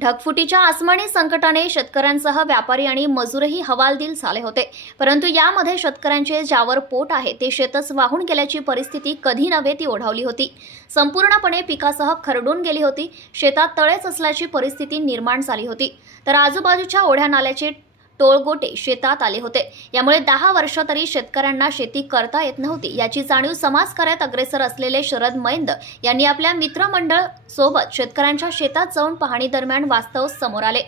ढगफुटीच्या आसमानी संकटाने शेतकऱ्यांसह व्यापारी आणि मजूरही हवालदिल झाले होते। परंतु यामध्ये शेतकऱ्यांचे ज्यावर पोट आहे ते शेतच वाहून गेल्याची परिस्थिती कधी नव्हे ती ओढावली होती। संपूर्णपणे पिकासह खरडून गेली होती। शेतात तळेच असल्याची परिस्थिती निर्माण झाली होती। तर आजूबाजूच्या ओढ्या नाल्याचे टोळगोटे शेतात आले होते। यामुळे 10 वर्ष तरी शेतकऱ्यांना शेती करता येत नव्हती। याची जाणीव समाजकार्यात अग्रेसर असलेले शरद मैंद यांनी आपल्या मित्रमंडळ सोबत शेतकऱ्यांच्या शेतात जाऊन पाहणी दरम्यान वास्तव समोर आले।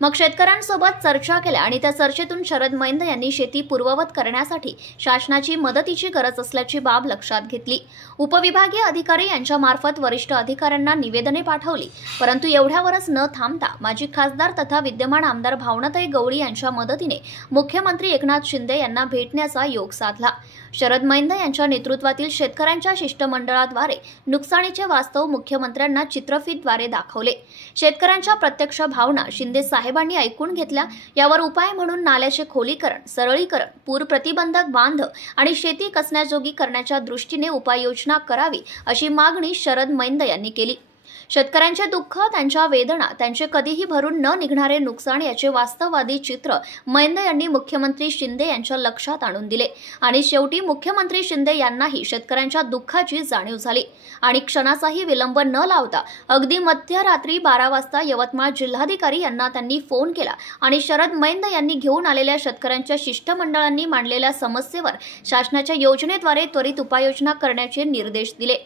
मग शेतकऱ्यांसोबत चर्चा केल्या आणि त्या चर्चेतून शरद मैंद यांनी शेती पूर्ववत करण्यासाठी शासनाची मदतीची गरज असल्याची बाब लक्षात घेतली। उपविभागीय अधिकारी यांच्या मार्फत वरिष्ठ अधिकाऱ्यांना निवेदने पाठवली। परंतु एवढ्यावरच न थांबता माजी खासदार तथा विद्यमान आमदार भावनाताई गवळी यांच्या मदतीने मुख्यमंत्री एकनाथ शिंदे यांना भेटण्याचा योग साधला। शरद मैंद यांच्या नेतृत्वातील शेतकऱ्यांच्या शिष्टमंडळाद्वारे नुकसानीचे वास्तव मुख्यमंत्र्यांना चित्रफितद्वारे दाखवले। शेतकऱ्यांच्या प्रत्यक्ष भावना शिंदे साहेबांनी ऐकून घेतल्या। यावर उपाय म्हणून नाल्याचे खोलीकरण, सरळीकरण, पूर प्रतिबंधक बांध आणि शेती कसण्याजोगी करण्याच्या दृष्टीने उपाययोजना करावी अशी मागणी शरद मैंद यांनी केली। शेतकऱ्यांचे दुःख, त्यांच्या वेदना, त्यांचे कधीही भरून न निघणारे नुकसान याचे वास्तववादी चित्र मैंद यांनी मुख्यमंत्री शिंदे यांच्या लक्षात आणून दिले आणि शेवटी मुख्यमंत्री शिंदे यांनाही शेतकऱ्यांच्या दुःखाची जाणीव झाली आणि क्षणाचाही विलंब न लावता अगदी मध्यरात्री 12 वाजता यवतमाळ जिल्हाधिकारी यांना त्यांनी फोन केला आणि शरद मैंद यांनी घेऊन आलेल्या शेतकऱ्यांच्या शिष्टमंडळांनी मांडलेल्या समस्येवर शासनाच्या योजनेद्वारे त्वरित उपाययोजना करण्याचे निर्देश दिले।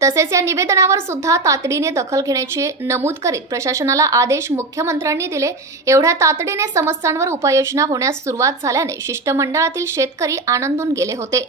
तसेच या निवेदनावर सुद्धा तातडीने दखल घेण्याचे नमूद करीत प्रशासनाला आदेश मुख्यमंत्र्यांनी दिले। एवढ्या तातडीने समस्यांवर उपाययोजना होण्यास सुरुवात झाल्याने शिष्टमंडळातील शेतकरी आनंदून गेले होते।